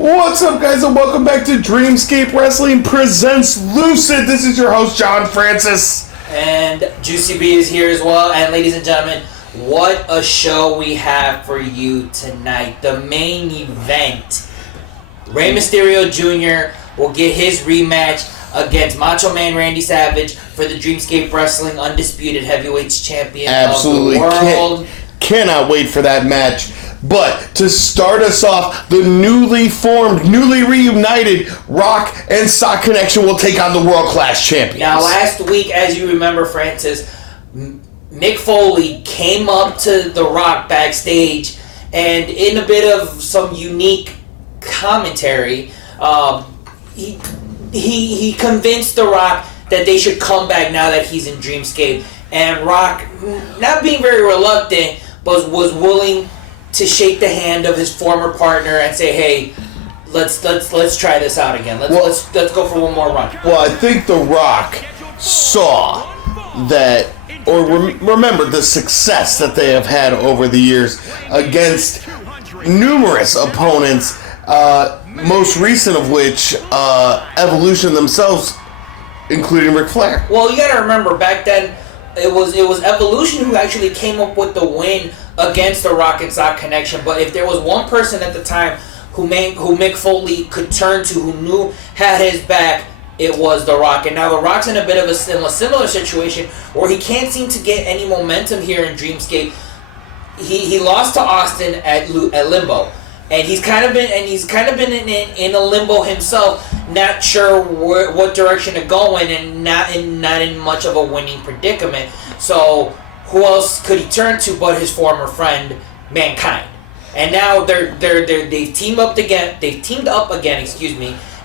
What's up, guys, and welcome back to Dreamscape Wrestling Presents Lucid. This is your host, John Francis. And Juicy B is here as well. And ladies and gentlemen, what a show we have for you tonight. The main event. Rey Mysterio Jr. will get his rematch against Macho Man Randy Savage for the Dreamscape Wrestling Undisputed Heavyweights Champion Absolutely of the world. Cannot wait for that match. But to start us off, the newly formed, newly reunited Rock and Sock Connection will take on the world-class champions. Now, last week, as you remember, Francis, Mick Foley came up to The Rock backstage, and in a bit of some unique commentary, he convinced The Rock that they should come back now that he's in Dreamscape. And Rock, not being very reluctant, but was willing to shake the hand of his former partner and say, "Hey, let's try this out again. Let's go for one more run." Well, I think The Rock saw that, or remembered the success that they have had over the years against numerous opponents. Most recent of which, Evolution themselves, including Ric Flair. Well, you gotta remember, back then, it was Evolution who actually came up with the win against the Rock and Sock Connection. But if there was one person at the time who Mick Foley could turn to, who knew had his back, it was The Rock. And now The Rock's in a bit of a similar situation where he can't seem to get any momentum here in Dreamscape. He lost to Austin at Limbo. And he's kind of been in a limbo himself, not sure what direction to go in, and not in much of a winning predicament. So who else could he turn to but his former friend, Mankind? And now they've teamed up again.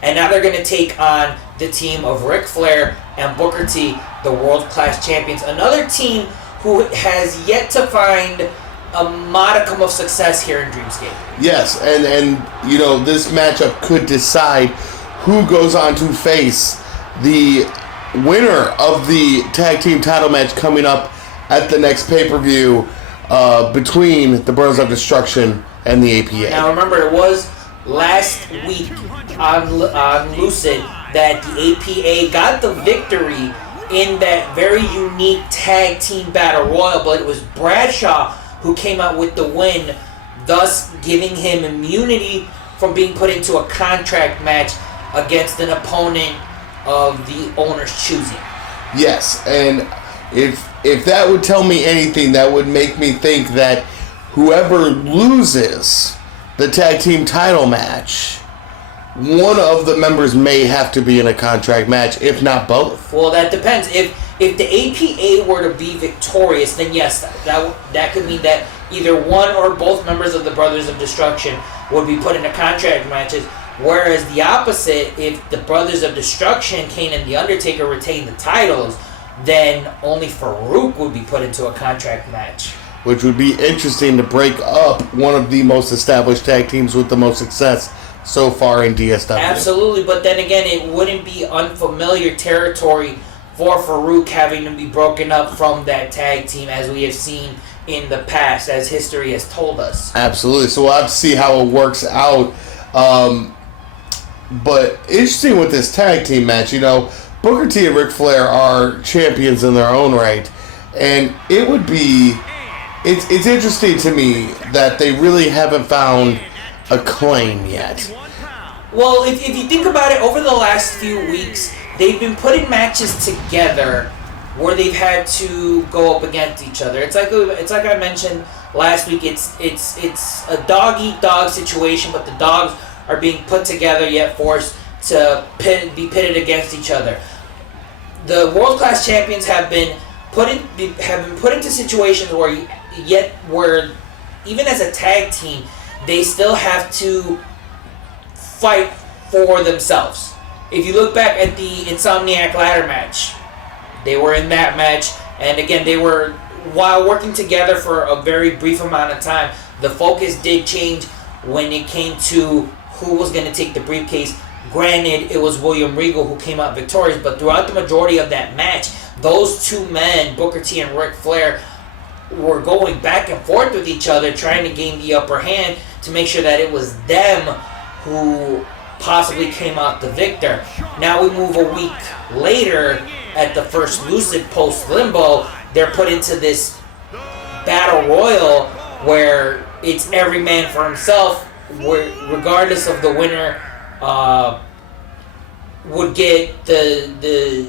And now they're going to take on the team of Ric Flair and Booker T, the world-class champions. Another team who has yet to find a modicum of success here in Dreamscape. Yes, and you know, this matchup could decide who goes on to face the winner of the tag team title match coming up at the next pay-per-view between the Brothers of Destruction and the APA. Now remember, it was last week on Lucid that the APA got the victory in that very unique tag team battle royal, but it was Bradshaw who came out with the win, thus giving him immunity from being put into a contract match against an opponent of the owner's choosing. Yes, and if that would tell me anything, that would make me think that whoever loses the tag team title match, one of the members may have to be in a contract match, if not both. Well, that depends. If the APA were to be victorious, then yes, that could mean that either one or both members of the Brothers of Destruction would be put into contract matches. Whereas the opposite, if the Brothers of Destruction, Kane and The Undertaker, retain the titles, then only Farouk would be put into a contract match. Which would be interesting to break up one of the most established tag teams with the most success so far in DSW. Absolutely, but then again, it wouldn't be unfamiliar territory for Farouk having to be broken up from that tag team, as we have seen in the past, as history has told us. Absolutely. So we'll have to see how it works out. But interesting with this tag team match, you know, Booker T and Ric Flair are champions in their own right. And it would be... It's interesting to me that they really haven't found a claim yet. Well, if you think about it, over the last few weeks, they've been putting matches together where they've had to go up against each other. It's like I mentioned last week. It's a dog-eat-dog situation, but the dogs are being put together yet forced to be pitted against each other. The world-class champions have been put into situations where even as a tag team, they still have to fight for themselves. If you look back at the Insomniac ladder match, they were in that match, and again, they were, while working together for a very brief amount of time, the focus did change when it came to who was going to take the briefcase. Granted, it was William Regal who came out victorious, but throughout the majority of that match, those two men, Booker T and Ric Flair, were going back and forth with each other, trying to gain the upper hand to make sure that it was them who possibly came out the victor. Now we move a week later at the first Lucid post Limbo. They're put into this battle royal where it's every man for himself, where regardless of the winner would get the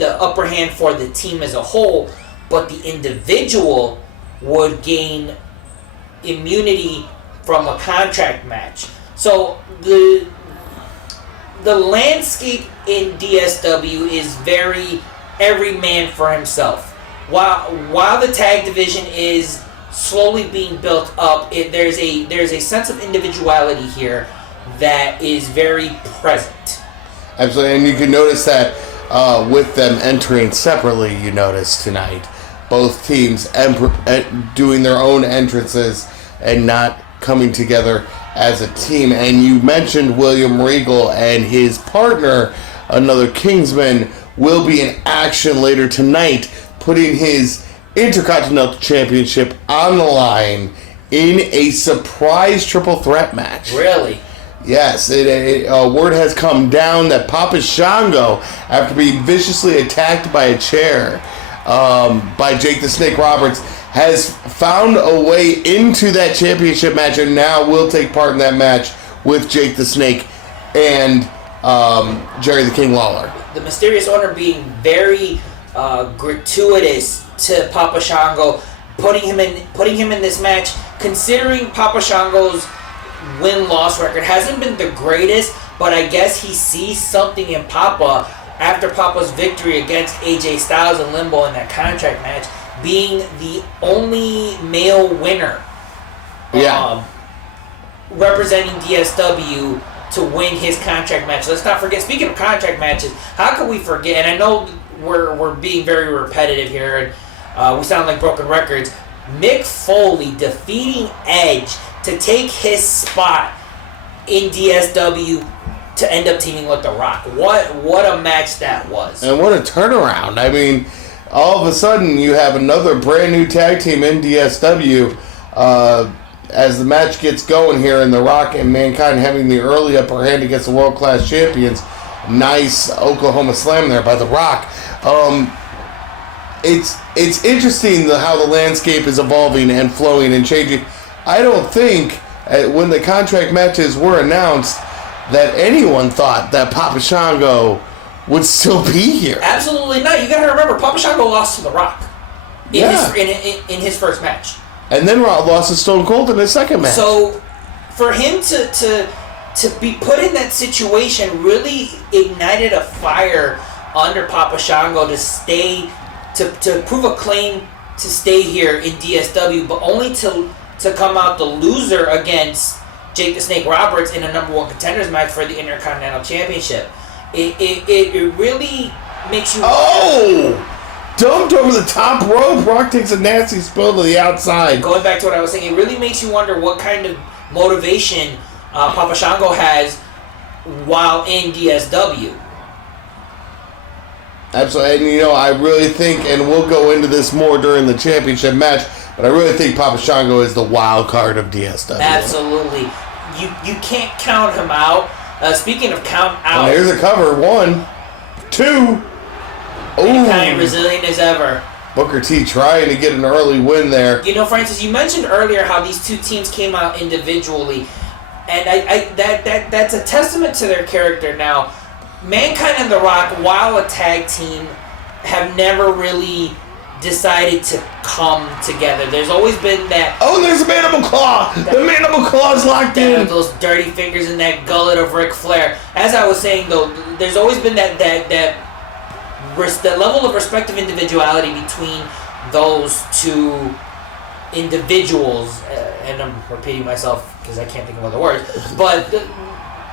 upper hand for the team as a whole, but the individual would gain immunity from a contract match. So the landscape in DSW is very every man for himself. While the tag division is slowly being built up, there's a sense of individuality here that is very present. Absolutely, and you can notice that with them entering separately. You notice tonight, both teams doing their own entrances and not coming together as a team. And you mentioned William Regal and his partner, another Kingsman, will be in action later tonight, putting his Intercontinental Championship on the line in a surprise triple threat match. Really? Yes, word has come down that Papa Shango, after being viciously attacked by a chair by Jake the Snake Roberts, has found a way into that championship match and now will take part in that match with Jake the Snake and Jerry the King Lawler. The mysterious owner being very gratuitous to Papa Shango, putting him in this match, considering Papa Shango's win-loss record hasn't been the greatest, but I guess he sees something in Papa after Papa's victory against AJ Styles and Limbo in that contract match, being the only male winner representing DSW to win his contract match. Let's not forget, speaking of contract matches, how could we forget, and I know we're being very repetitive here, and we sound like broken records, Mick Foley defeating Edge to take his spot in DSW to end up teaming with The Rock. What a match that was. And what a turnaround. I mean, all of a sudden you have another brand new tag team in DSW as the match gets going here, and The Rock and Mankind having the early upper hand against the world-class champions. Nice Oklahoma slam there by The Rock. It's interesting how the landscape is evolving and flowing and changing. I don't think when the contract matches were announced that anyone thought that Papa Shango would still be here. Absolutely not. You got to remember, Papa Shango lost to The Rock in his first match, and then lost to Stone Cold in his second match. So for him to be put in that situation really ignited a fire under Papa Shango to prove a claim to stay here in DSW, but only to come out the loser against Jake the Snake Roberts in a number one contenders match for the Intercontinental Championship. It really makes you... Dumped over the top rope. Rock takes a nasty spill to the outside. Going back to what I was saying, it really makes you wonder what kind of motivation Papa Shango has while in DSW. Absolutely. And, I really think, and we'll go into this more during the championship match, but I really think Papa Shango is the wild card of DSW. Absolutely. You can't count him out. Speaking of count out... And here's a cover. 1, 2... Kind resilient as ever. Booker T trying to get an early win there. Francis, you mentioned earlier how these two teams came out individually, and that's a testament to their character. Now, Mankind and The Rock, while a tag team, have never really decided to come together. There's always been that... Oh, and there's a Mandible Claw! The Mandible Claw's locked in! Those dirty fingers in that gullet of Ric Flair. As I was saying, though, there's always been that level of respect of individuality between those two individuals, and I'm repeating myself because I can't think of other words, but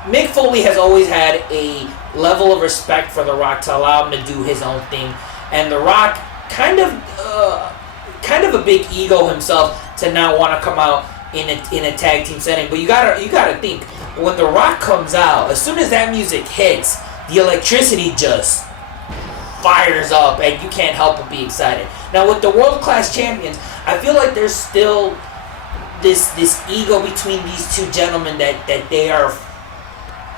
Mick Foley has always had a level of respect for The Rock to allow him to do his own thing, and The Rock kind of a big ego himself to not want to come out in a tag team setting. But you gotta think, when The Rock comes out, as soon as that music hits, the electricity just fires up, and you can't help but be excited. Now, with the world-class champions, I feel like there's still this ego between these two gentlemen that they are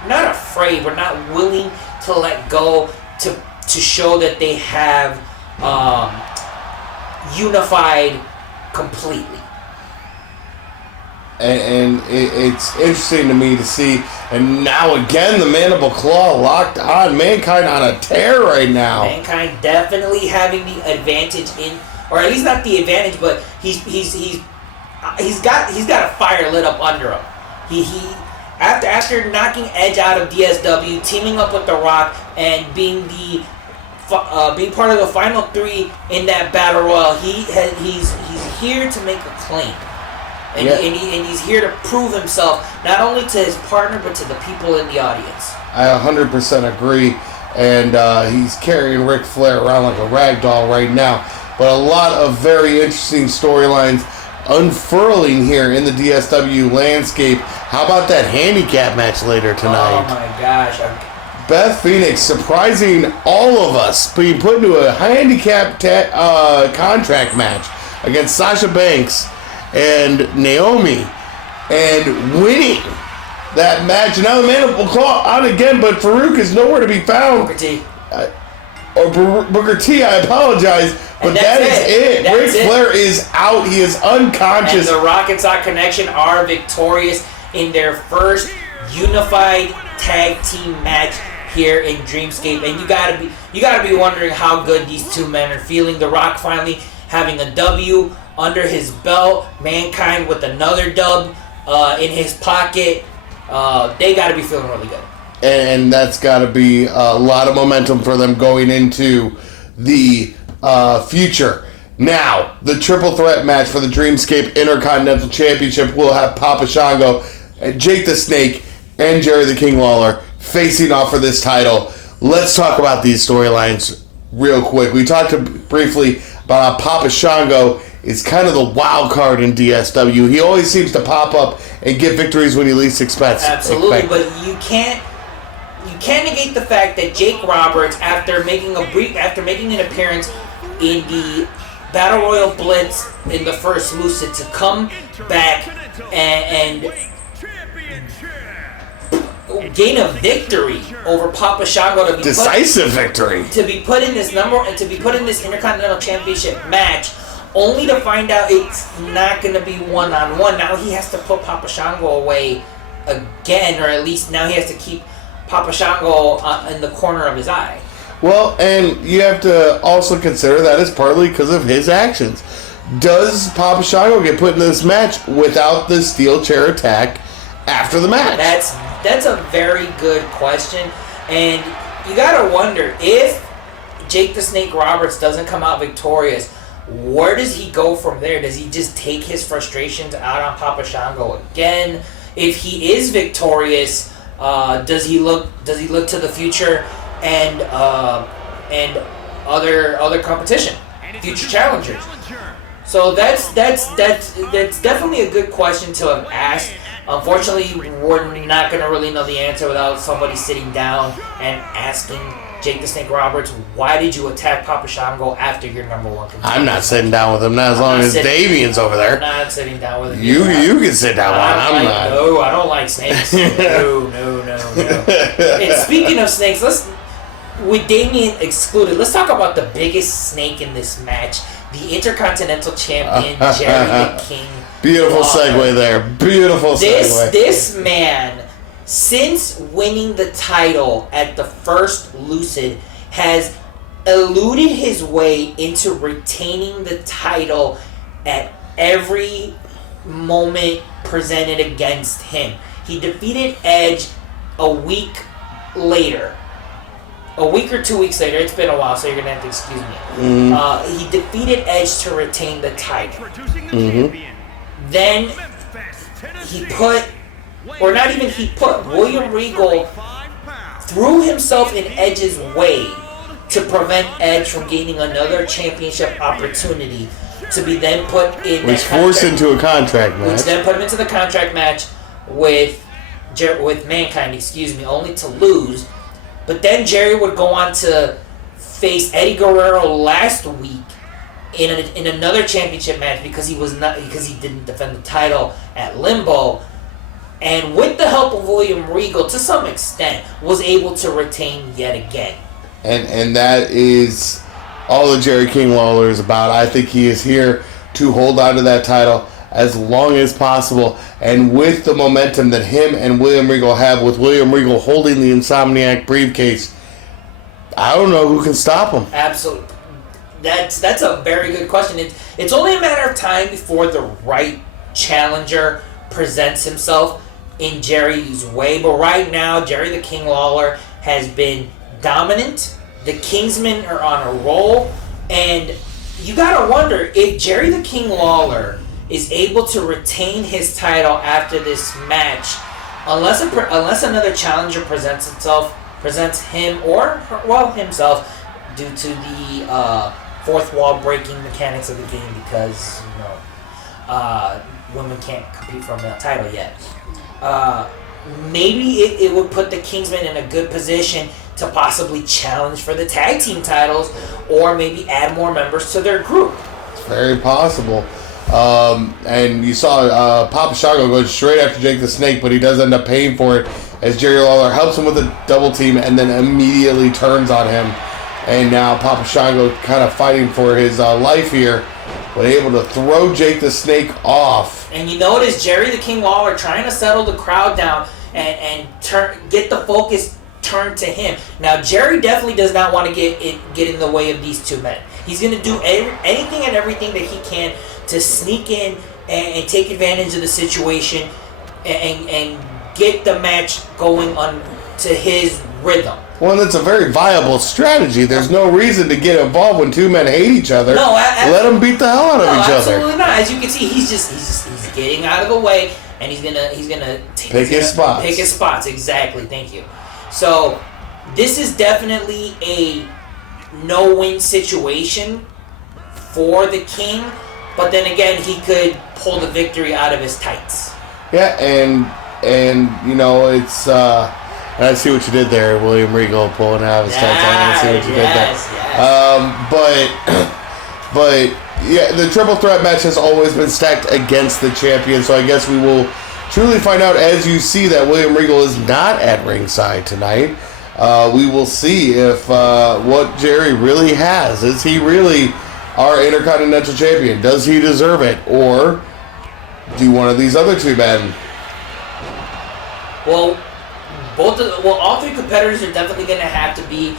not afraid, but not willing to let go to show that they have unified completely. And it's interesting to me to see. And now again, the Mandible Claw locked on. Mankind on a tear right now. Mankind definitely having the advantage in, or at least not the advantage, but he's got a fire lit up under him. He after knocking Edge out of DSW, teaming up with The Rock, and being part of the final 3 in that battle royal, he's here to make a claim. And, and he's here to prove himself, not only to his partner, but to the people in the audience. I 100% agree. And he's carrying Ric Flair around like a rag doll right now. But a lot of very interesting storylines unfurling here in the DSW landscape. How about that handicap match later tonight? Oh my gosh. Beth Phoenix surprising all of us, being put into a handicap contract match against Sasha Banks and Naomi, and winning that match. Now the Mandible Claw out again, but Farouk is nowhere to be found. Booker T. Booker T, I apologize, but that is it. Ric Flair is out. He is unconscious. And the Rock and Sock Connection are victorious in their first unified tag team match here in Dreamscape. And you gotta be wondering how good these two men are feeling. The Rock finally having a W under his belt, Mankind with another dub in his pocket. They got to be feeling really good. And that's got to be a lot of momentum for them going into the future. Now, the triple threat match for the Dreamscape Intercontinental Championship will have Papa Shango, Jake the Snake, and Jerry the King Lawler facing off for this title. Let's talk about these storylines real quick. We talked briefly about how Papa Shango is kind of the wild card in DSW. He always seems to pop up and get victories when he least expects. Absolutely, but you can't negate the fact that Jake Roberts, after making an appearance in the Battle Royal Blitz in the first Lucid, to come back and gain a victory over Papa Shango, to be victory, to be put in this Intercontinental Championship match, only to find out it's not going to be one-on-one. Now he has to put Papa Shango away again, or at least now he has to keep Papa Shango in the corner of his eye. Well, and you have to also consider that is partly because of his actions. Does Papa Shango get put in this match without the steel chair attack after the match? That's a very good question, and you gotta wonder, if Jake the Snake Roberts doesn't come out victorious, where does he go from there? Does he just take his frustrations out on Papa Shango again? If he is victorious, does he look to the future and other competition, future challengers? So that's definitely a good question to have asked. Unfortunately, we're not going to really know the answer without somebody sitting down and asking Jake the Snake Roberts, why did you attack Papa Shango after your number one contender? I'm not sitting down with him, not as long as Davian's over there. I'm not sitting down with him. You can sit down with him. I'm not. No, I don't like snakes. No. And speaking of snakes, with Damian excluded, let's talk about the biggest snake in this match, the Intercontinental Champion, Jerry the King. Beautiful segue there. Beautiful segue. This man, since winning the title at the first Lucid, has eluded his way into retaining the title at every moment presented against him. He defeated Edge a week later. A week or 2 weeks later. It's been a while, so you're going to have to excuse me. He defeated Edge to retain the title. Then William Regal threw himself in Edge's way to prevent Edge from gaining another championship opportunity, to be then put in into a contract match. Which then put him into the contract match with Mankind, only to lose. But then Jerry would go on to face Eddie Guerrero last week in another championship match because he didn't defend the title at Limbo. and with the help of William Regal, to some extent, was able to retain yet again. And that is all that Jerry King Lawler is about. I think he is here to hold on to that title as long as possible. And with the momentum that him and William Regal have, with William Regal holding the Insomniac briefcase, I don't know who can stop him. Absolutely. That's a very good question. It's only a matter of time before the right challenger presents himself in Jerry's way. But right now, Jerry the King Lawler has been dominant. The Kingsmen are on a roll. And you gotta wonder if Jerry the King Lawler is able to retain his title after this match, unless another challenger presents him or himself, due to the fourth wall breaking mechanics of the game, because women can't compete for a male title yet. Maybe it would put the Kingsmen in a good position to possibly challenge for the tag team titles, or maybe add more members to their group. It's very possible. And you saw Papa Shango go straight after Jake the Snake, but he does end up paying for it as Jerry Lawler helps him with a double team and then immediately turns on him. And now Papa Shango kind of fighting for his life here, but able to throw Jake the Snake off. And you notice Jerry the King Lawler trying to settle the crowd down and get the focus turned to him. Now Jerry definitely does not want to get in the way of these two men. He's going to do anything and everything that he can to sneak in and take advantage of the situation and get the match going on to his rhythm. Well, that's a very viable strategy. There's no reason to get involved when two men hate each other. No, let them beat the hell out of each other. Absolutely not. As you can see, he's getting out of the way, and he's gonna pick his spots. Pick his spots, exactly. Thank you. So this is definitely a no-win situation for the King, but then again, he could pull the victory out of his tights. Yeah, and you know, it's I see what you did there, William Regal pulling out of his tights. I see what you did there. But yeah, the triple threat match has always been stacked against the champion, so I guess we will truly find out as you see that William Regal is not at ringside tonight. We will see if what Jerry really has. Is he really our Intercontinental Champion? Does he deserve it? Or do one of these other two men? Well, all three competitors are definitely going to have to be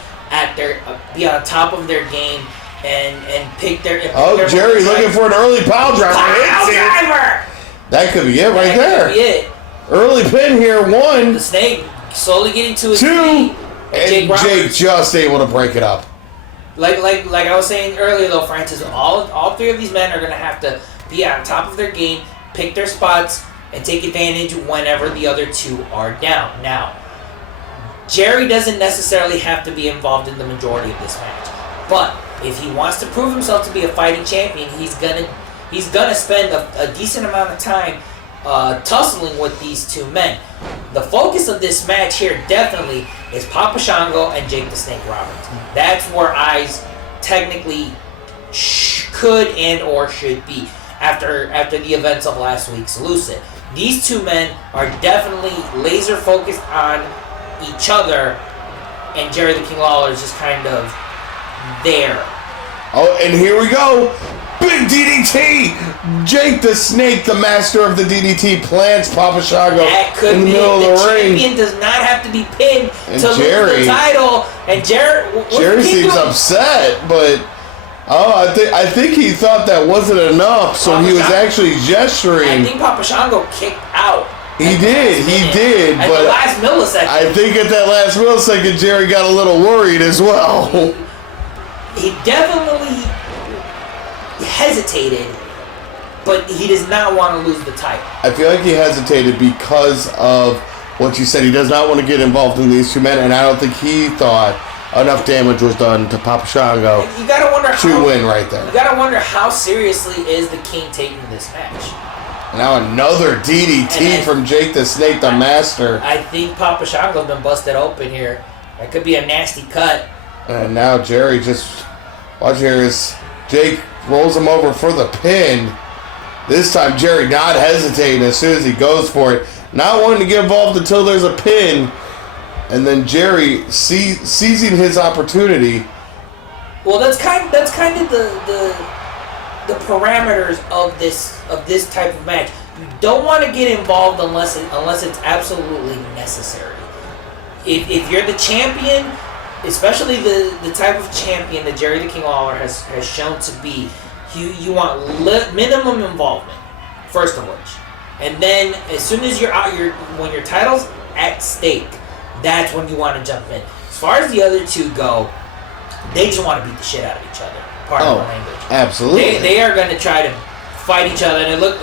be on top of their game and pick their. Jerry looking for an early pile driver. That could be it right there. Could be it. Early pin here, one. The Snake slowly getting to his two, feet. And Jake just able to break it up. Like I was saying earlier, though, Francis, all three of these men are going to have to be on top of their game, pick their spots, and take advantage whenever the other two are down. Now, Jerry doesn't necessarily have to be involved in the majority of this match, but if he wants to prove himself to be a fighting champion, he's gonna spend a decent amount of time tussling with these two men. The focus of this match here definitely is Papa Shango and Jake the Snake Roberts. That's where eyes technically could and or should be after the events of last week's Lucid. These two men are definitely laser focused on each other, and Jerry the King Lawler is just kind of there. Oh, and here we go. Big DDT! Jake the Snake, the master of the DDT, plants Papa Shango in the middle of the ring. The champion does not have to be pinned and to lose the title. And Jerry seems upset, but I think he thought that wasn't enough, so he was actually gesturing. I think Papa Shango kicked out. He did, at but the last millisecond. I think at that last millisecond, Jerry got a little worried as well. He definitely hesitated, but he does not want to lose the title. I feel like he hesitated because of what you said. He does not want to get involved in these two men, and I don't think he thought enough damage was done to Papa Shango to win right there. You gotta wonder how seriously is the King taking this match. Now another DDT from Jake the Snake, the master. I think Papa Shango's been busted open here. That could be a nasty cut. And now Jerry just... Watch here as Jake rolls him over for the pin. This time Jerry not hesitating as soon as he goes for it. not wanting to get involved until there's a pin, and then Jerry seizing his opportunity. Well, that's kind of the parameters of this type of match. You don't want to get involved unless it's absolutely necessary. If you're the champion, especially the type of champion that Jerry the King Lawler has shown to be, you want minimum involvement, first of which. And then as soon as you're out, when your title's at stake, that's when you want to jump in. As far as the other two go, they just want to beat the shit out of each other. Pardon the language. Absolutely. They are going to try to fight each other, and it looked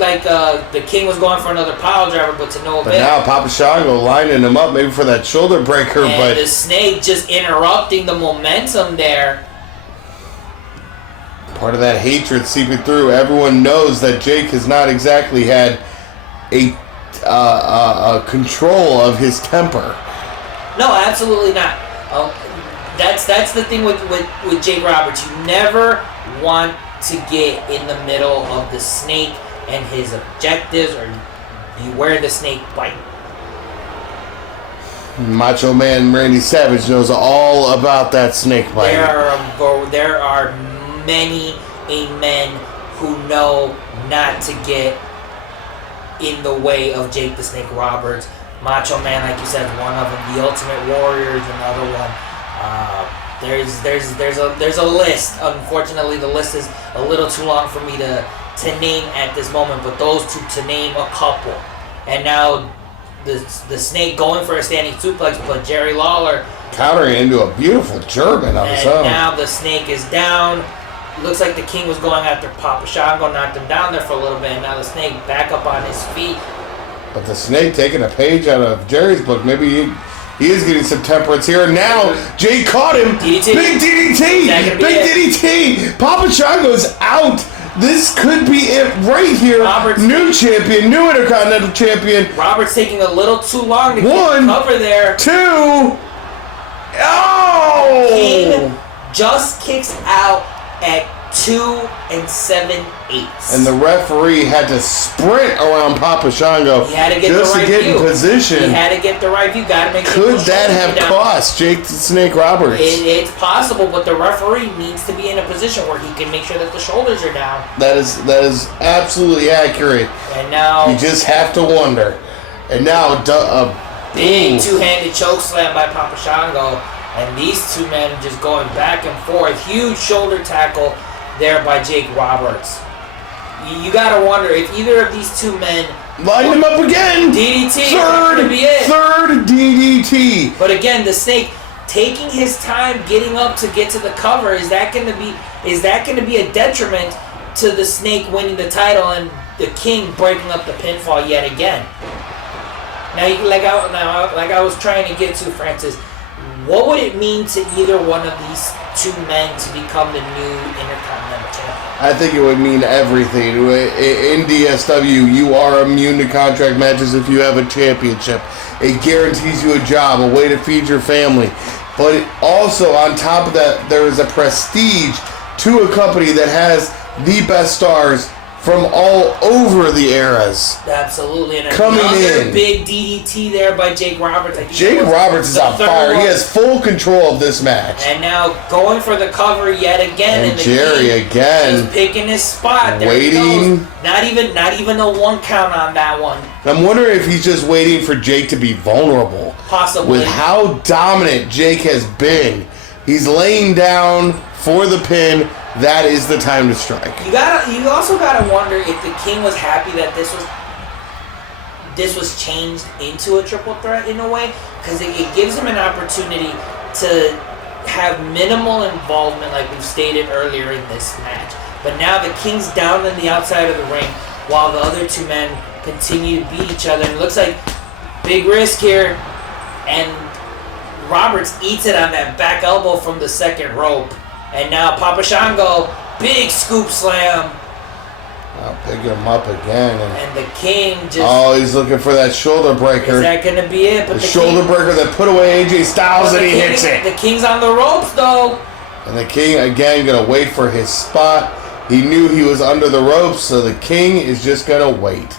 like the King was going for another pile driver, but to no avail. But now Papa Shango lining him up maybe for that shoulder breaker, and but the Snake just interrupting the momentum there. Part of that hatred seeping through. Everyone knows that Jake has not exactly had a control of his temper. No, absolutely not. That's the thing with Jake Roberts. You never want to get in the middle of the Snake and his objectives, or beware the Snake bite. Macho Man Randy Savage knows all about that snake bite. There are many men who know not to get in the way of Jake the Snake Roberts. Macho Man, like you said, one of them. The Ultimate Warrior is another one. There's a list. Unfortunately, the list is a little too long for me to name at this moment, but those two, to name a couple. And now the Snake going for a standing suplex, but Jerry Lawler countering into a beautiful German of his own. And now the Snake is down. Looks like the King was going after Papa Shango, knocked him down there for a little bit, and now the Snake back up on his feet. But the Snake taking a page out of Jerry's book. Maybe he is getting some temperance here. And now Jay caught him. DDT. Big DDT. Big DDT. Papa Shango's out. This could be it right here. New champion, new Intercontinental champion. Robert's taking a little too long to get cover there. 2. Oh! King just kicks out at 2 7/8. And the referee had to sprint around Papa Shango he had to get just the right to get view. in position. He had to get the right view. Got to make Could that have cost Jake the Snake Roberts? It's possible, but the referee needs to be in a position where he can make sure that the shoulders are down. That is absolutely accurate. And now you just have to wonder. And now big two-handed choke slam by Papa Shango, and these two men just going back and forth. Huge shoulder tackle there by Jake Roberts. You gotta wonder if either of these two men line him up again. DDT. Third DDT. But again, the Snake taking his time getting up to get to the cover. Is that gonna be a detriment to the Snake winning the title and the King breaking up the pinfall yet again? Now, like I was trying to get to, Francis, what would it mean to either one of these two men to become the new Intercontinental Champion? I think it would mean everything. In DSW, you are immune to contract matches if you have a championship. It guarantees you a job, a way to feed your family. But also, on top of that, there is a prestige to a company that has the best stars from all over the eras. Absolutely. And coming another in. Big DDT there by Jake Roberts. Jake Roberts is on fire. He has full control of this match. And now going for the cover yet again. And Jerry again. He's picking his spot. There waiting. Not even a 1 count on that one. I'm wondering if he's just waiting for Jake to be vulnerable. Possibly. With how dominant Jake has been. He's laying down for the pin. That is the time to strike. You also gotta wonder if the King was happy that this was changed into a triple threat in a way, because it gives him an opportunity to have minimal involvement, like we've stated earlier in this match. But now the King's down on the outside of the ring, while the other two men continue to beat each other. And it looks like big risk here, and Roberts eats it on that back elbow from the second rope. And now Papa Shango, big scoop slam. I'll pick him up again. And the King just... Oh, he's looking for that shoulder breaker. Is that going to be it? But the shoulder breaker that put away AJ Styles, and he hits it. The King's on the ropes, though. And the King, again, going to wait for his spot. He knew he was under the ropes, so the King is just going to wait.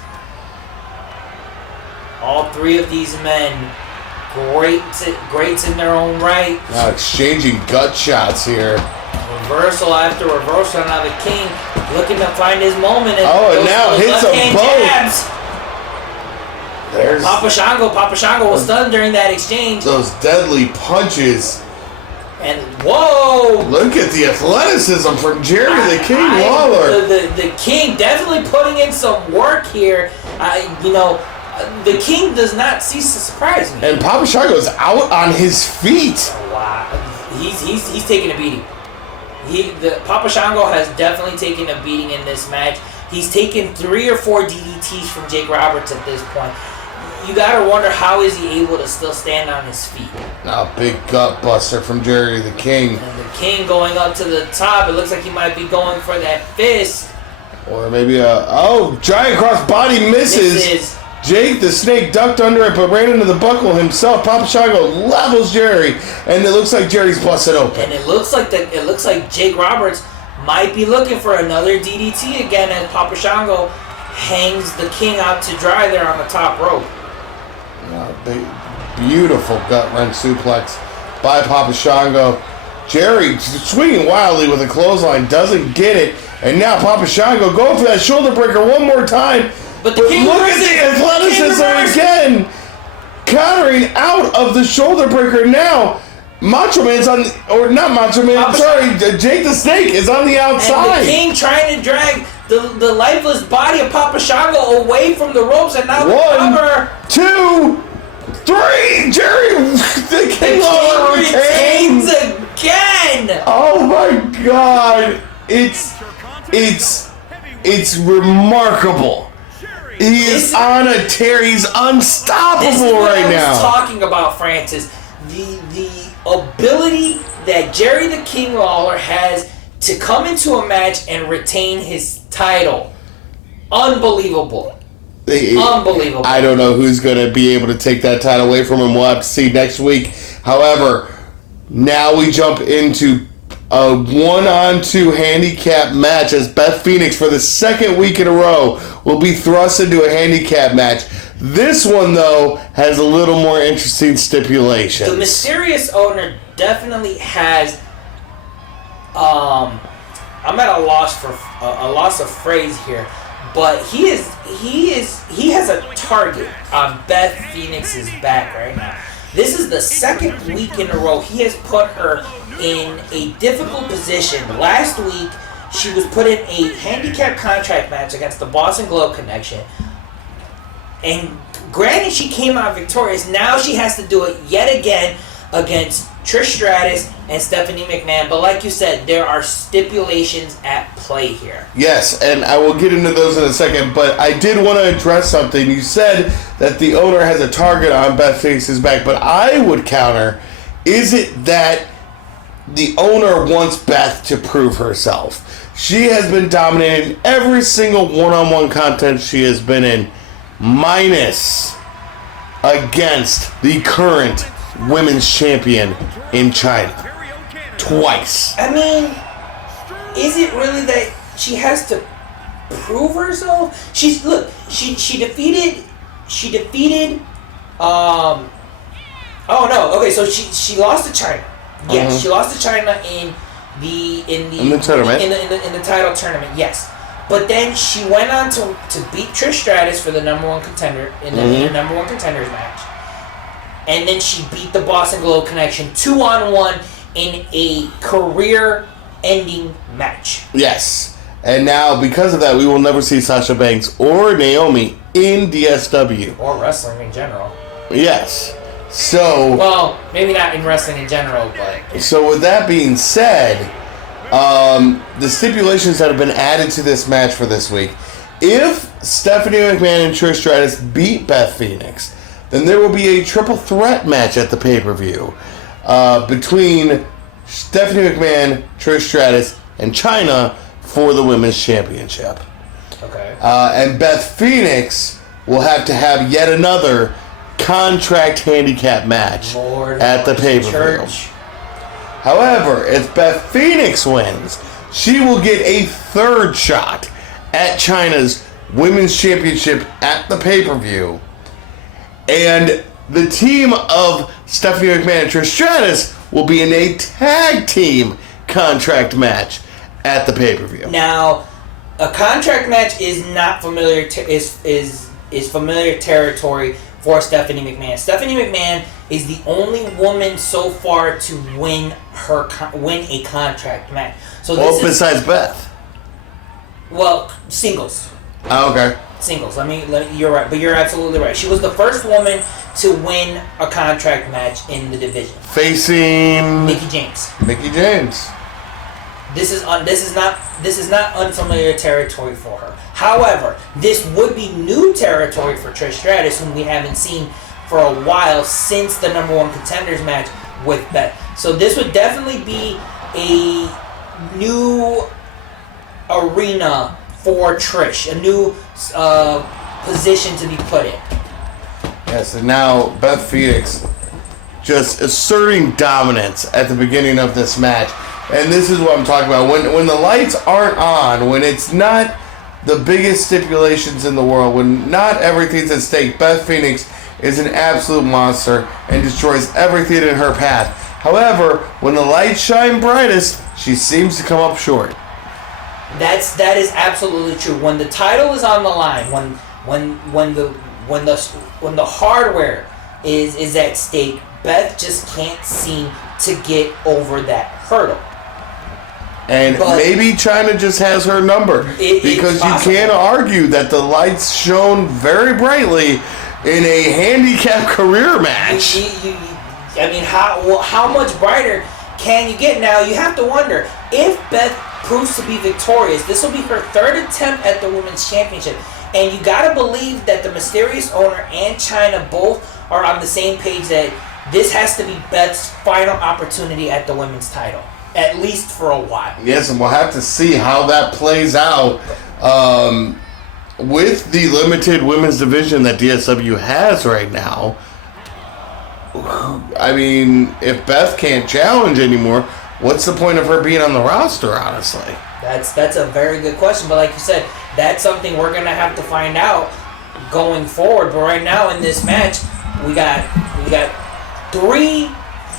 three of these men, greats in their own right. Now exchanging gut shots here. Reversal after reversal. Now the King looking to find his moment. And now hits them both. Jabs. There's Papa Shango was stunned during that exchange. those deadly punches. And whoa! Look at the athleticism from Jerry the King Lawler. The King definitely putting in some work here. The King does not cease to surprise me. And Papa Shango's out on his feet. Wow, he's taking a beating. Papa Shango has definitely taken a beating in this match. He's taken 3 or 4 DDTs from Jake Roberts at this point. You gotta wonder, how is he able to still stand on his feet? A big gut buster from Jerry the King. And the King going up to the top. It looks like he might be going for that fist. Or maybe giant cross body misses. Jake the Snake ducked under it but ran into the buckle himself. Papa Shango levels Jerry, and it looks like Jerry's busted open. And it looks like Jake Roberts might be looking for another DDT again as Papa Shango hangs the King out to dry there on the top rope. Beautiful gut wrench suplex by Papa Shango. Jerry swinging wildly with a clothesline, doesn't get it, and now Papa Shango going for that shoulder breaker one more time. But the King look at the athleticism again, countering out of the shoulder breaker. Now Macho Man's on, or not Macho Man, Jake the Snake is on the outside. And the King trying to drag the lifeless body of Papa Shango away from the ropes, and now 1, 2, 3. Jerry the King retains again. Oh my God! It's remarkable. He is on a tear. He's unstoppable right now. I was talking about, Francis, the ability that Jerry the King Lawler has to come into a match and retain his title. Unbelievable. Unbelievable. I don't know who's going to be able to take that title away from him. We'll have to see next week. However, now we jump into a 1-on-2 handicap match as Beth Phoenix, for the second week in a row, will be thrust into a handicap match. This one, though, has a little more interesting stipulations. The mysterious owner definitely has. I'm at a loss of phrase here, but he has a target on Beth Phoenix's back right now. This is the second week in a row he has put her in a difficult position. Last week, she was put in a handicap contract match against the Boston Globe Connection. And granted, she came out victorious. Now she has to do it yet again against Trish Stratus and Stephanie McMahon. But like you said, there are stipulations at play here. Yes, and I will get into those in a second, but I did want to address something. You said that the owner has a target on Beth Phoenix's back, but I would counter, is it that the owner wants Beth to prove herself? She has been dominating every single one-on-one contest she has been in, minus against the current women's champion in China. Twice. I mean, is it really that she has to prove herself? She defeated so she lost to China. Yes, she lost to China in the tournament. In the title tournament, yes. But then she went on to beat Trish Stratus for the number one contender in the number one contenders match. And then she beat the Boston Globe Connection 2-on-1 in a career-ending match. Yes. And now, because of that, we will never see Sasha Banks or Naomi in DSW. Or wrestling in general. Yes. So... well, maybe not in wrestling in general, but... So with that being said, the stipulations that have been added to this match for this week, if Stephanie McMahon and Trish Stratus beat Beth Phoenix, then there will be a triple threat match at the pay-per-view between Stephanie McMahon, Trish Stratus, and Chyna for the Women's Championship. Okay. And Beth Phoenix will have to have yet another contract handicap match at the pay-per-view. However, if Beth Phoenix wins, she will get a third shot at Chyna's Women's Championship at the pay-per-view. And the team of Stephanie McMahon and Trish Stratus will be in a tag team contract match at the pay-per-view. Now, a contract match is not familiar is familiar territory for Stephanie McMahon. Stephanie McMahon is the only woman so far to win a contract match. So this besides Beth. Well, singles. Oh, okay. Singles. You're right, but you're absolutely right. She was the first woman to win a contract match in the division, facing Mickie James. Mickie James. This is not unfamiliar territory for her. However, this would be new territory for Trish Stratus, whom we haven't seen for a while since the number one contenders match with Beth. So this would definitely be a new arena for Trish, a new position to be put in. Yes, and now Beth Phoenix just asserting dominance at the beginning of this match. And this is what I'm talking about. When the lights aren't on, when it's not the biggest stipulations in the world, when not everything's at stake, Beth Phoenix is an absolute monster and destroys everything in her path. However, when the lights shine brightest, she seems to come up short. That is absolutely true. When the title is on the line, when the hardware is at stake, Beth just can't seem to get over that hurdle. And maybe Chyna just has her number. Because you can't argue that the lights shone very brightly in a handicap career match. How much brighter can you get? Now, you have to wonder, if Beth proves to be victorious, this will be her third attempt at the Women's Championship. And you got to believe that the mysterious owner and Chyna both are on the same page that this has to be Beth's final opportunity at the women's title. At least for a while. Yes, and we'll have to see how that plays out with the limited women's division that DSW has right now. I mean, if Beth can't challenge anymore, what's the point of her being on the roster, honestly? That's a very good question. But like you said, that's something we're going to have to find out going forward. But right now in this match, we got three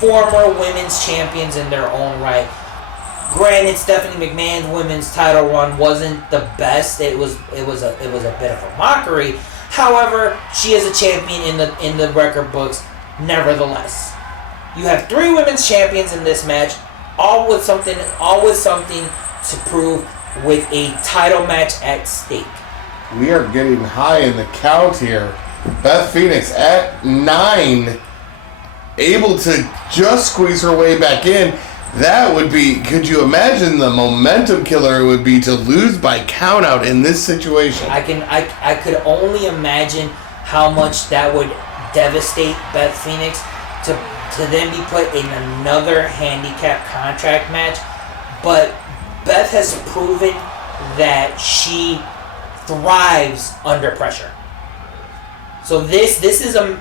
former women's champions in their own right. Granted, Stephanie McMahon's women's title run wasn't the best. It was a bit of a mockery. However, she is a champion in the record books. Nevertheless, you have three women's champions in this match, all with something to prove, with a title match at stake. We are getting high in the count here. Beth Phoenix at 9. Able to just squeeze her way back in. That would be, could you imagine the momentum killer it would be to lose by countout in this situation? I could only imagine how much that would devastate Beth Phoenix to then be put in another handicap contract match. But Beth has proven that she thrives under pressure. So this is a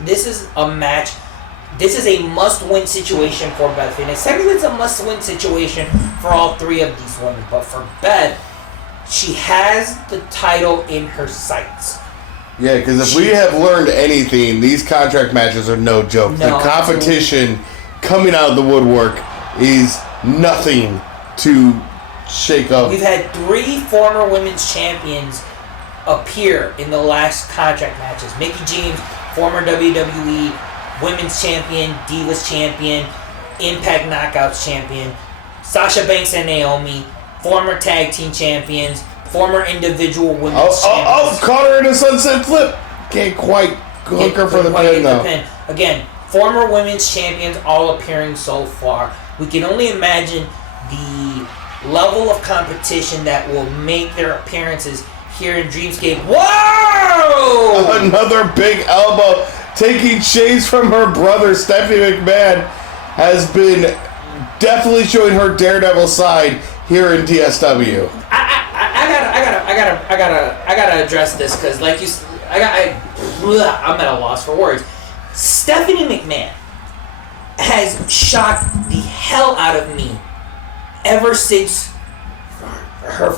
match. This is a must-win situation for Beth Phoenix. Technically, it's a must-win situation for all three of these women. But for Beth, she has the title in her sights. Yeah, because if we have learned anything, these contract matches are no joke. The competition coming out of the woodwork is nothing to shake up. We've had three former women's champions appear in the last contract matches. Mickie James, former WWE Women's Champion, Divas Champion, Impact Knockouts Champion, Sasha Banks and Naomi, former Tag Team Champions, former individual Women's Champions. Caught her in a sunset flip. Can't quite hook her for the pin, though. Again, former Women's Champions all appearing so far. We can only imagine the level of competition that will make their appearances here in Dreamscape. Whoa! Another big elbow. Taking chase from her brother, Stephanie McMahon has been definitely showing her daredevil side here in DSW. I gotta address this because, like I'm at a loss for words. Stephanie McMahon has shocked the hell out of me ever since her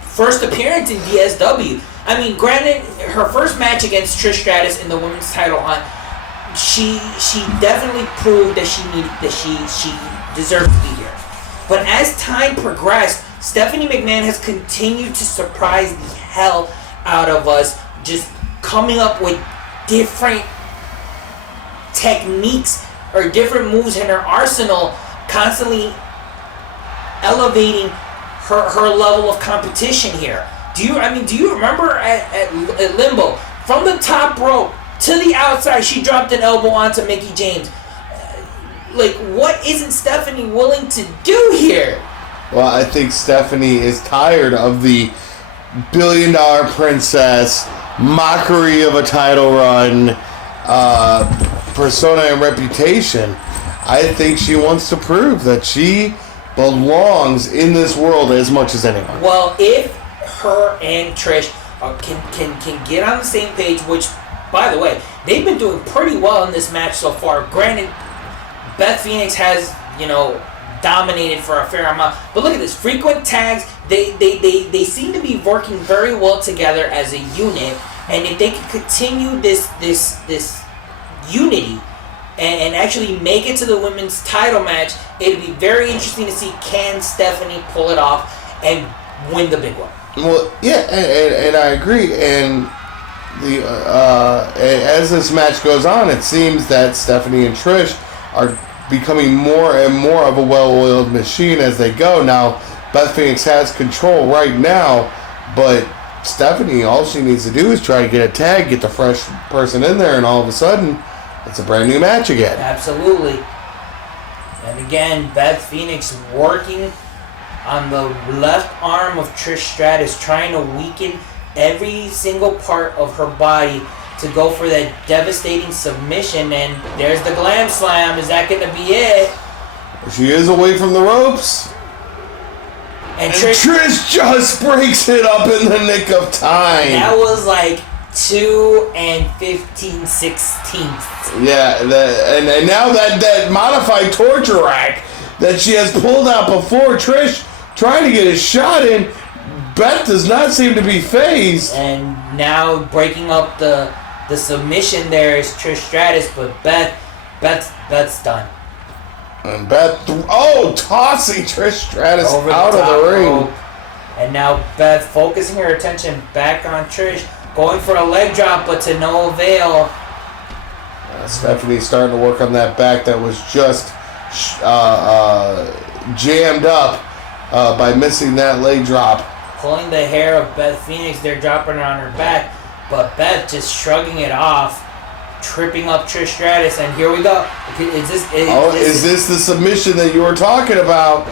first appearance in DSW. I mean, granted, her first match against Trish Stratus in the women's title hunt she definitely proved that she deserved to be here. But as time progressed, Stephanie McMahon has continued to surprise the hell out of us, just coming up with different techniques or different moves in her arsenal, constantly elevating her level of competition here. Do you remember at Limbo, from the top rope to the outside, she dropped an elbow onto Mickie James? Like, what isn't Stephanie willing to do here? Well, I think Stephanie is tired of the billion-dollar princess, mockery of a title run, persona and reputation. I think she wants to prove that she belongs in this world as much as anyone. Well, if her and Trish can get on the same page, which, by the way, they've been doing pretty well in this match so far. Granted, Beth Phoenix has, dominated for a fair amount. But look at this. Frequent tags, they seem to be working very well together as a unit. And if they can continue this unity and actually make it to the women's title match, it'd be very interesting to see, can Stephanie pull it off and win the big one. Well, yeah, and I agree. And as this match goes on, it seems that Stephanie and Trish are becoming more and more of a well-oiled machine as they go. Now, Beth Phoenix has control right now, but Stephanie, all she needs to do is try to get a tag, get the fresh person in there, and all of a sudden, it's a brand new match again. Absolutely. And again, Beth Phoenix working on the left arm of Trish Stratus, trying to weaken every single part of her body to go for that devastating submission. And there's the glam slam. Is that going to be it? She is away from the ropes. And Trish just breaks it up in the nick of time. That was like 2 15/16. Yeah, and now that modified torture rack that she has pulled out before, Trish trying to get a shot in, Beth does not seem to be phased. And now breaking up the submission there is Trish Stratus, but Beth's done. And Beth, tossing Trish Stratus over out of the ring. Rope. And now Beth focusing her attention back on Trish, going for a leg drop, but to no avail. Stephanie's starting to work on that back that was just jammed up by missing that leg drop. Pulling the hair of Beth Phoenix, they're dropping her on her back, but Beth just shrugging it off, tripping up Trish Stratus, and here we go. Is this the submission that you were talking about?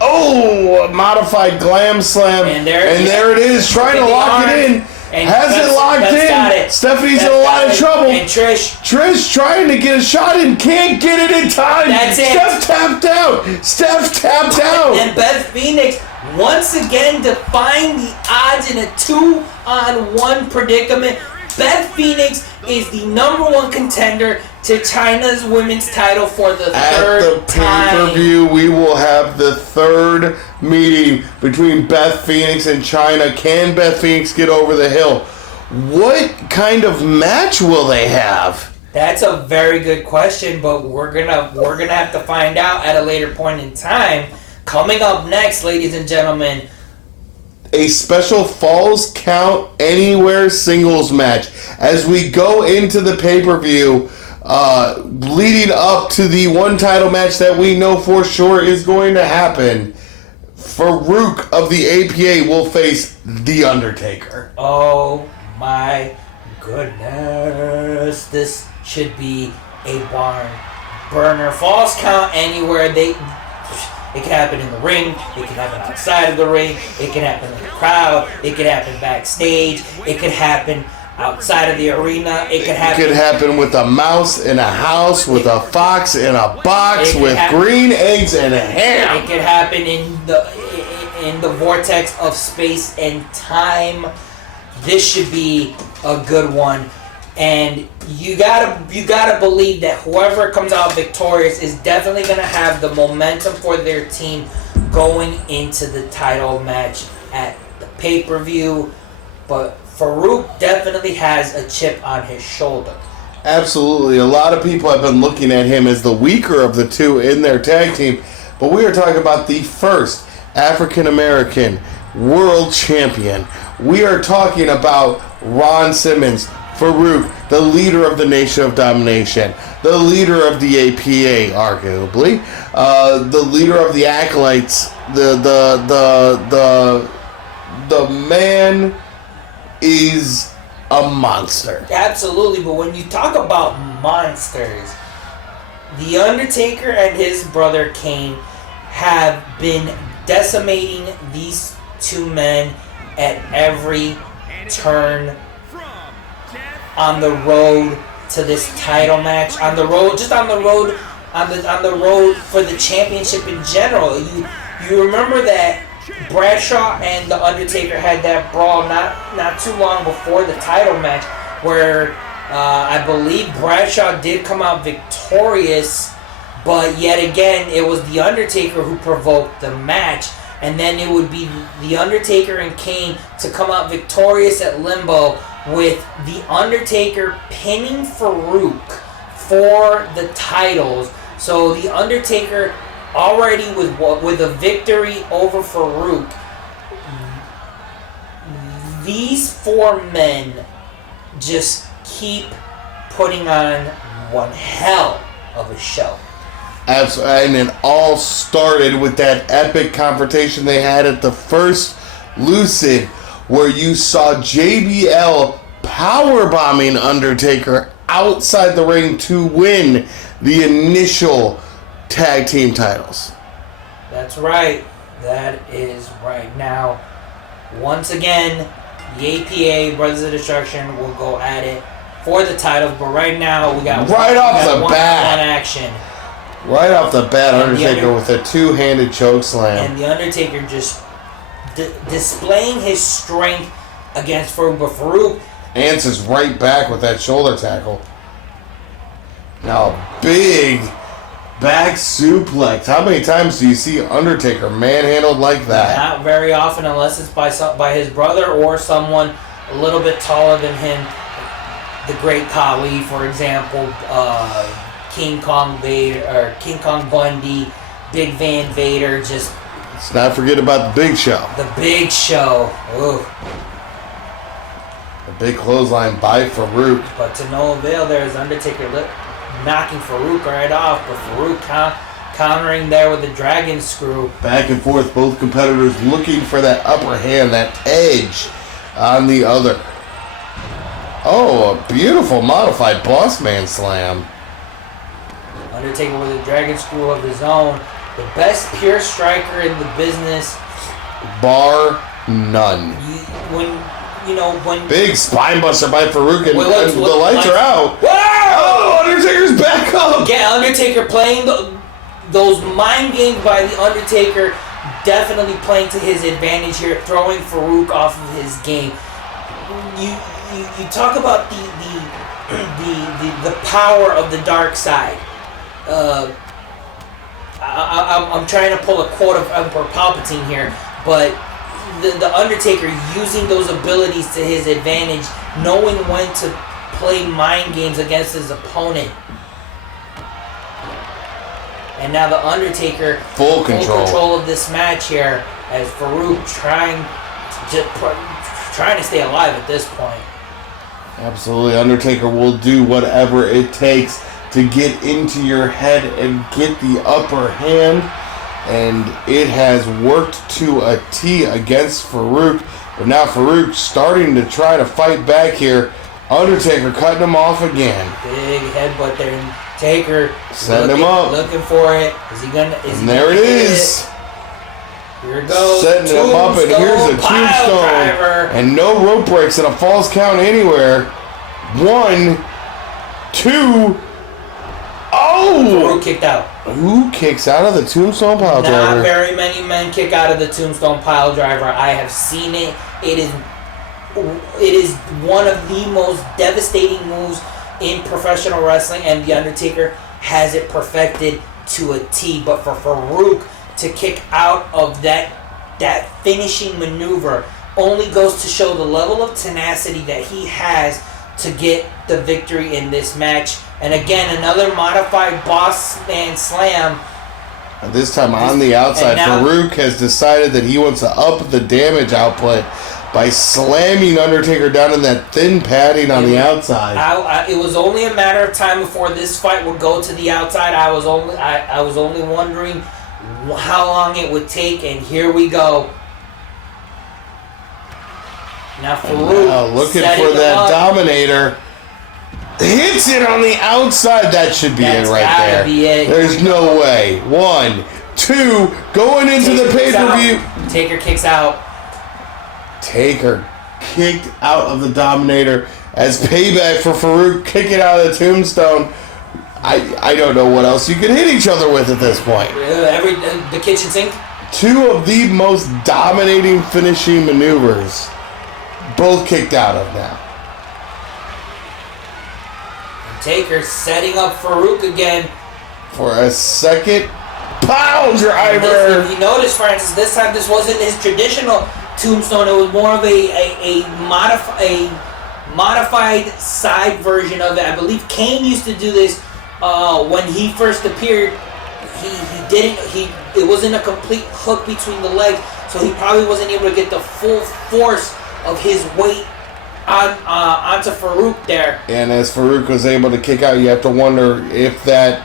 Oh, a modified glam slam, and there it is, trying to lock it in. Has it locked in. Stephanie's in a lot of trouble. And Trish trying to get a shot in, can't get it in time. That's it. Steph tapped out. And Beth Phoenix once again defying the odds in a 2-on-1 predicament. Beth Phoenix is the #1 contender to China's women's title for the third time. At the pay-per-view, we will have the third meeting between Beth Phoenix and China. Can Beth Phoenix get over the hill? What kind of match will they have? That's a very good question, but we're gonna have to find out at a later point in time. Coming up next, ladies and gentlemen, a special Falls Count Anywhere singles match as we go into the pay-per-view, leading up to the one title match that we know for sure is going to happen. Farouk of the APA will face The Undertaker. Oh my goodness, this should be a barn burner. Falls Count Anywhere, it can happen in the ring, it can happen outside of the ring, it can happen in the crowd, it can happen backstage, it could happen outside of the arena, it could happen with a mouse in a house, with a fox in a box, with green eggs and a ham. It could happen in the vortex of space and time. This should be a good one. And you gotta believe that whoever comes out victorious is definitely gonna have the momentum for their team going into the title match at the pay-per-view. But Farouk definitely has a chip on his shoulder. Absolutely. A lot of people have been looking at him as the weaker of the two in their tag team, but we are talking about the first African-American world champion. We are talking about Ron Simmons, Farouk, the leader of the Nation of Domination, the leader of the APA, arguably, the leader of the Acolytes. The man is a monster. Absolutely, but when you talk about monsters, The Undertaker and his brother Kane have been decimating these two men at every turn on the road to this title match, on the road for the championship in general. You remember that Bradshaw and The Undertaker had that brawl not too long before the title match, where I believe Bradshaw did come out victorious, but yet again it was The Undertaker who provoked the match, and then it would be The Undertaker and Kane to come out victorious at Limbo, with The Undertaker pinning Farouk for the titles. So The Undertaker already with a victory over Farouk. These four men just keep putting on one hell of a show. Absolutely, and it all started with that epic confrontation they had at the first Lucid, where you saw JBL powerbombing Undertaker outside the ring to win the initial tag team titles. That's right. That is right. Now, once again, the APA, Brothers of Destruction, will go at it for the titles, but right now we got one action. Right off the bat, Undertaker with a two-handed choke slam. And The Undertaker just displaying his strength against Farouk, but Farouk answers right back with that shoulder tackle. Now, big back suplex. How many times do you see Undertaker manhandled like that? Not very often, unless it's by his brother or someone a little bit taller than him. The Great Khali, for example, King Kong Vader, or King Kong Bundy, Big Van Vader. Just let's not forget about the Big Show. The Big Show. Ooh. The big clothesline by Farouk. But to no avail, there's Undertaker knocking Farouk right off, but Farouk countering there with the dragon screw. Back and forth, both competitors looking for that upper hand, that edge on the other. Oh, a beautiful modified boss man slam. Undertaker with a dragon screw of his own. The best pure striker in the business. Bar none. When big spine buster by Farouk, and the lights are out. Whoa! Oh, Undertaker's back up. Yeah, Undertaker playing those mind games by the Undertaker, definitely playing to his advantage here, throwing Farouk off of his game. You talk about the power of the dark side. I'm trying to pull a quote of Emperor Palpatine here, but the Undertaker using those abilities to his advantage, knowing when to play mind games against his opponent. And now the Undertaker full control of this match here, as Farouk trying to stay alive at this point. Absolutely, Undertaker will do whatever it takes to get into your head and get the upper hand, and it has worked to a T against Farouk. But now Farouk starting to try to fight back here. Undertaker cutting him off again. Big headbutt there. Taker setting him up, looking for it. Is he gonna? And there it is. Here it goes. Setting him up, and here's a tombstone, and no rope breaks and a falls count anywhere. 1, 2. Oh! Farouk kicked out. Who kicks out of the tombstone pile driver? Not very many men kick out of the tombstone pile driver. I have seen it. It is one of the most devastating moves in professional wrestling, and The Undertaker has it perfected to a T. But for Farouk to kick out of that finishing maneuver only goes to show the level of tenacity that he has to get the victory in this match. And again, another modified boss man slam. And this time on the outside, Farouk has decided that he wants to up the damage output by slamming Undertaker down in that thin padding on the outside. It was only a matter of time before this fight would go to the outside. I was only wondering how long it would take, and here we go. Now Farouk looking for that Dominator. Hits it on the outside. That should be it right there. Be it. There's no way. 1, 2, going into the pay-per-view. Taker kicks out. Taker kicked out of the Dominator as payback for Farouk kicking out of the Tombstone. I don't know what else you could hit each other with at this point. The kitchen sink. 2 of the most dominating finishing maneuvers, both kicked out of now. Taker setting up Farouk again for a second pile driver. If you notice, Francis, this time this wasn't his traditional Tombstone. It was more of a modified side version of it. I believe Kane used to do this when he first appeared. It wasn't a complete hook between the legs, so he probably wasn't able to get the full force of his weight onto Farouk there. And as Farouk was able to kick out, you have to wonder if that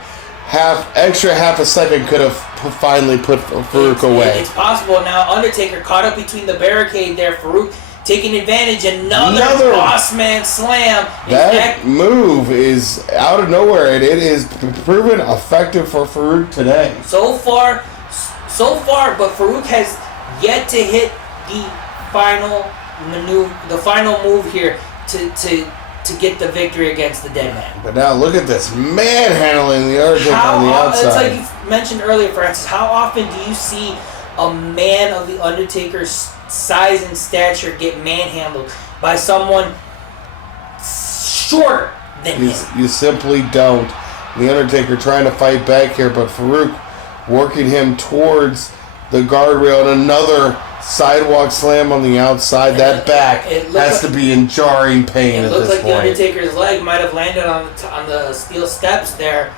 extra half a second could have finally put Farouk away. It's possible. Now Undertaker caught up between the barricade there. Farouk taking advantage. Another boss man slam. That move is out of nowhere, and it is proven effective for Farouk today. So far, but Farouk has yet to hit the final maneuver, the final move here to get the victory against the Dead Man. But now look at this manhandling the Undertaker on the outside. It's like you mentioned earlier, Francis. How often do you see a man of the Undertaker's size and stature get manhandled by someone shorter than him? You simply don't. The Undertaker trying to fight back here, but Farouk working him towards the guardrail, and another sidewalk slam on the outside. That back has to be in jarring pain at this point. It looks like the Undertaker's leg might have landed on the steel steps there.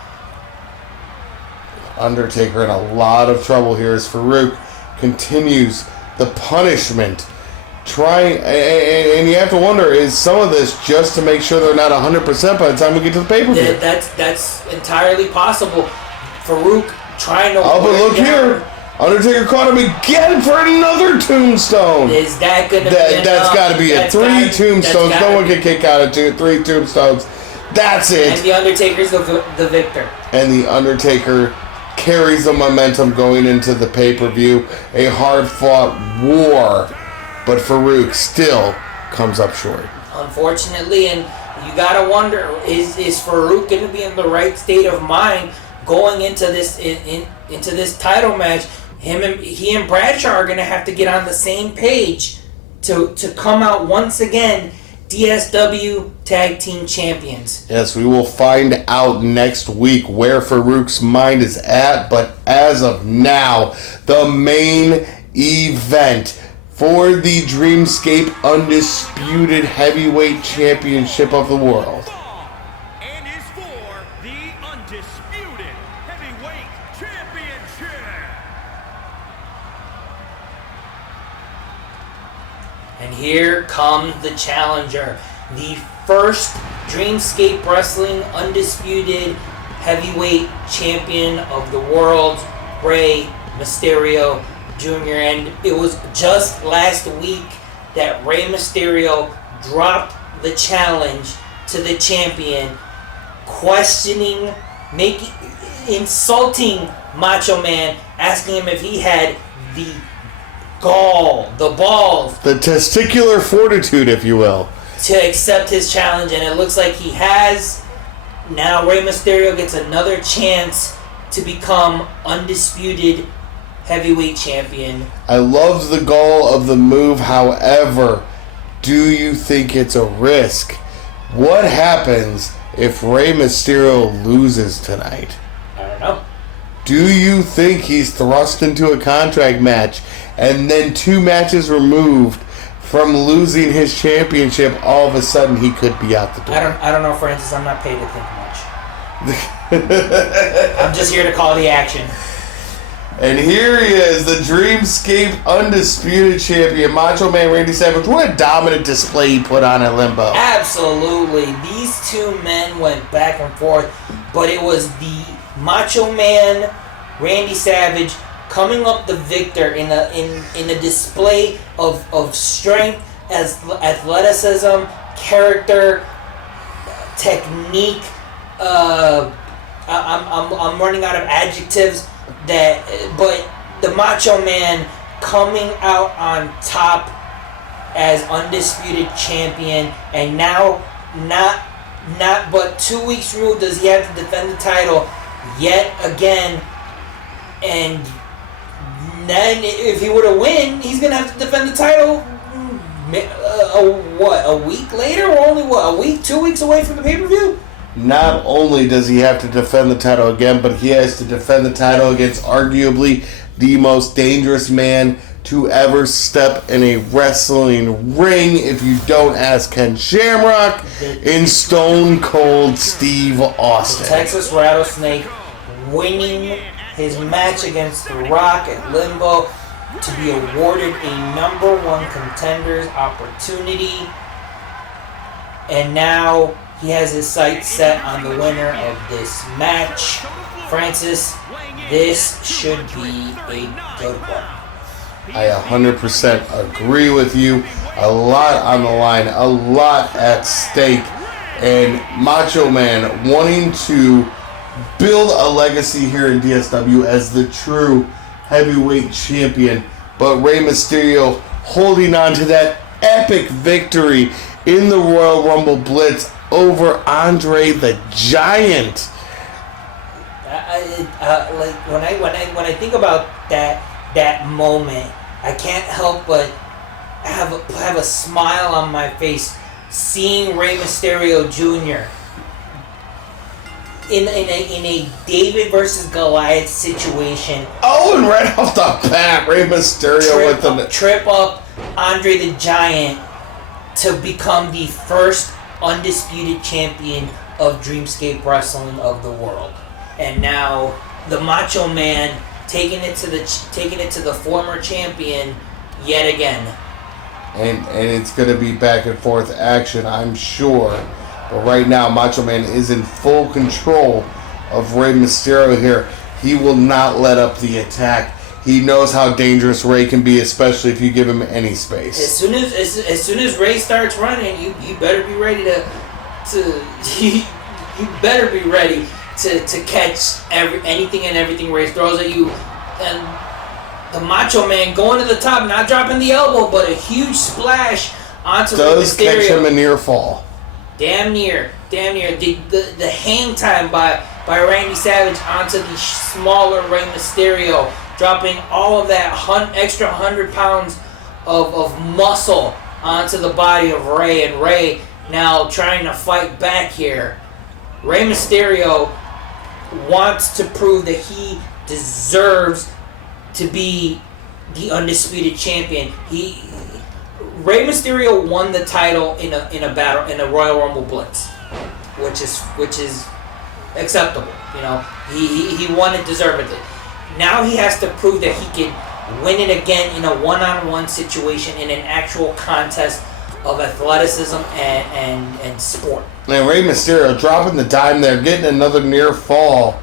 Undertaker in a lot of trouble here as Farouk continues the punishment. And you have to wonder, is some of this just to make sure they're not 100% by the time we get to the pay-per-view? That's entirely possible. Farouk trying to... Oh, but look here. Undertaker caught him again for another tombstone. Is that going to be That's got to be it. 3 tombstones. No one can kick out of 3 tombstones. That's it. And the Undertaker's the victor. And the Undertaker carries the momentum going into the pay-per-view. A hard-fought war. But Farouk still comes up short. Unfortunately, and you got to wonder, is Farouk going to be in the right state of mind going into this into this title match? He and Bradshaw are going to have to get on the same page to come out once again DSW Tag Team Champions. Yes, we will find out next week where Farouk's mind is at, but as of now, the main event for the Dreamscape Undisputed Heavyweight Championship of the world. And is for the Undisputed Heavyweight Championship. And here comes the challenger, the first Dreamscape Wrestling Undisputed Heavyweight Champion of the world, Rey Mysterio Jr. And it was just last week that Rey Mysterio dropped the challenge to the champion, questioning, insulting Macho Man, asking him if he had the balls, the testicular fortitude, if you will, to accept his challenge, and it looks like he has. Now Rey Mysterio gets another chance to become undisputed heavyweight champion. I love the goal of the move. However, do you think it's a risk? What happens if Rey Mysterio loses tonight? I don't know. Do you think he's thrust into a contract match and then 2 matches removed from losing his championship, all of a sudden he could be out the door. I don't know, Francis. I'm not paid to think much. I'm just here to call the action. And here he is, the Dreamscape Undisputed Champion, Macho Man Randy Savage. What a dominant display he put on at Limbo. Absolutely. These two men went back and forth, but it was the Macho Man Randy Savage coming up the victor in a display of strength, as athleticism, character, technique. I'm running out of adjectives. But the Macho Man coming out on top as undisputed champion, and now not but 2 weeks removed does he have to defend the title yet again, and then if he were to win, he's gonna have to defend the title. A week later? We're only a week, 2 weeks away from the pay-per-view. Not only does he have to defend the title again, but he has to defend the title against arguably the most dangerous man to ever step in a wrestling ring, if you don't ask Ken Shamrock, in Stone Cold Steve Austin. The Texas Rattlesnake winning his match against The Rock at Limbo to be awarded a #1 contenders opportunity. And now he has his sights set on the winner of this match. Francis, this should be a good one. I 100% agree with you. A lot on the line, a lot at stake. And Macho Man wanting to build a legacy here in DSW as the true heavyweight champion. But Rey Mysterio holding on to that epic victory in the Royal Rumble Blitz over Andre the Giant. Like when I think about that moment, I can't help but have a smile on my face seeing Rey Mysterio Jr. in a David versus Goliath situation. Oh, and right off the bat, Rey Mysterio trip up Andre the Giant to become the first undisputed champion of Dreamscape Wrestling of the world. And now the Macho Man taking it to the former champion yet again. And it's going to be back and forth action, I'm sure. But right now, Macho Man is in full control of Rey Mysterio here. He will not let up the attack. He knows how dangerous Rey can be, especially if you give him any space. As soon as Rey starts running, you better be ready you better be ready to catch anything and everything Rey throws at you. And the Macho Man going to the top, not dropping the elbow, but a huge splash onto Rey Mysterio. Does catch him a near fall. Damn near. The hang time by Randy Savage onto the smaller Rey Mysterio, dropping all of that extra 100 pounds of muscle onto the body of Rey, and Rey now trying to fight back here. Rey Mysterio wants to prove that he deserves to be the undisputed champion. Rey Mysterio won the title in a battle in a Royal Rumble Blitz, which is acceptable. You know, he won it deservedly. Now he has to prove that he can win it again in a one-on-one situation in an actual contest of athleticism and sport. And Rey Mysterio dropping the dime there, getting another near fall,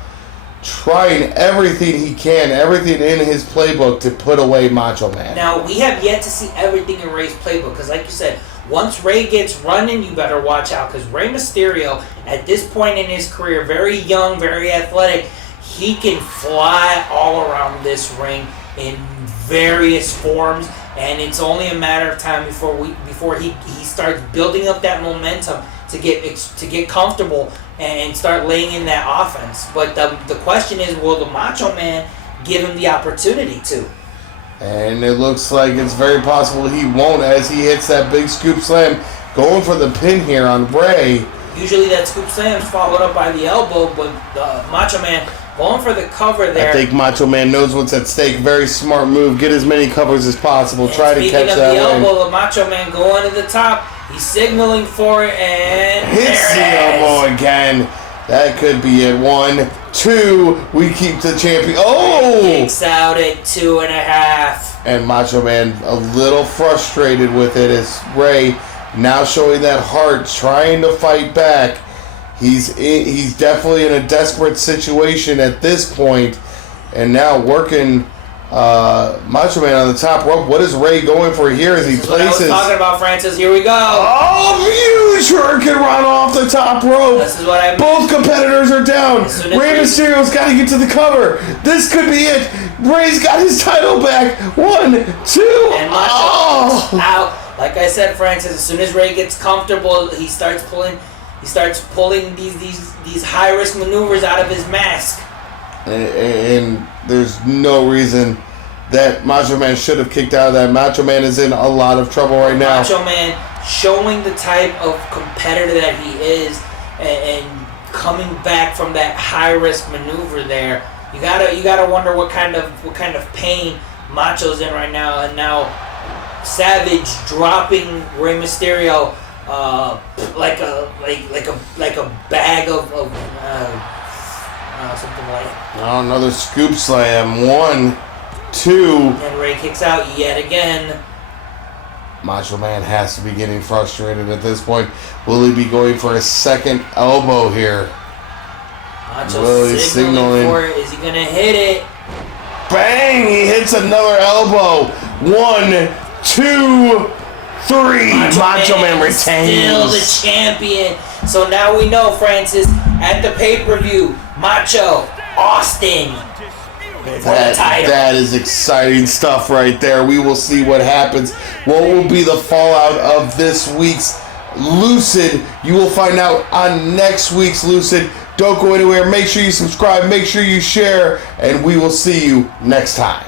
trying everything he can, everything in his playbook to put away Macho Man. Now, we have yet to see everything in Rey's playbook, because like you said, once Rey gets running, you better watch out, because Rey Mysterio, at this point in his career, very young, very athletic, he can fly all around this ring in various forms, and it's only a matter of time before he starts building up that momentum to get comfortable and start laying in that offense. But the question is, will the Macho Man give him the opportunity to? And it looks like it's very possible he won't, as he hits that big scoop slam, going for the pin here on Rey. Usually that scoop slam is followed up by the elbow, but the Macho Man Going for the cover there. I think Macho Man knows what's at stake. Very smart move. Get as many covers as possible. And try to catch that Speaking of the win. elbow, the Macho Man going to the top. He's signaling for it, and Hits the there it is. elbow again. That could be it. 1, 2. We keep the champion. Oh! Kicks out at 2.5. And Macho Man a little frustrated with it as Ray now showing that heart, trying to fight back. He's definitely in a desperate situation at this point, and now working Macho Man on the top rope. What is Ray going for here as he This is what I was places? talking about, Francis. Here we go. Oh, huge hurricane run off the top rope. This is what I meant. Both competitors are down. As soon as Rey Ray- Mysterio's got to get to the cover. This could be it. Ray's got his title back. 1, 2. And Macho Oh! comes out. Like I said, Francis, as soon as Ray gets comfortable, he starts pulling these high risk maneuvers out of his mask. And there's no reason that Macho Man should have kicked out of that. Macho Man is in a lot of trouble right now. Macho Man showing the type of competitor that he is, and coming back from that high risk maneuver there. You gotta wonder what kind of pain Macho's in right now. And now Savage dropping Rey Mysterio like a bag of something like. Oh, another scoop slam. 1, 2. And Ray kicks out yet again. Macho Man has to be getting frustrated at this point. Will he be going for a second elbow here? Macho Well, he's signaling signaling. for it. Is he gonna hit it? Bang! He hits another elbow. 1, 2, 3. Macho Man is still the retains. champion. So now we know, Francis, at the pay-per-view, Macho, Austin, for the title. That is exciting stuff right there. We will see what happens. What will be the fallout of this week's Lucid? You will find out on next week's Lucid. Don't go anywhere. Make sure you subscribe. Make sure you share. And we will see you next time.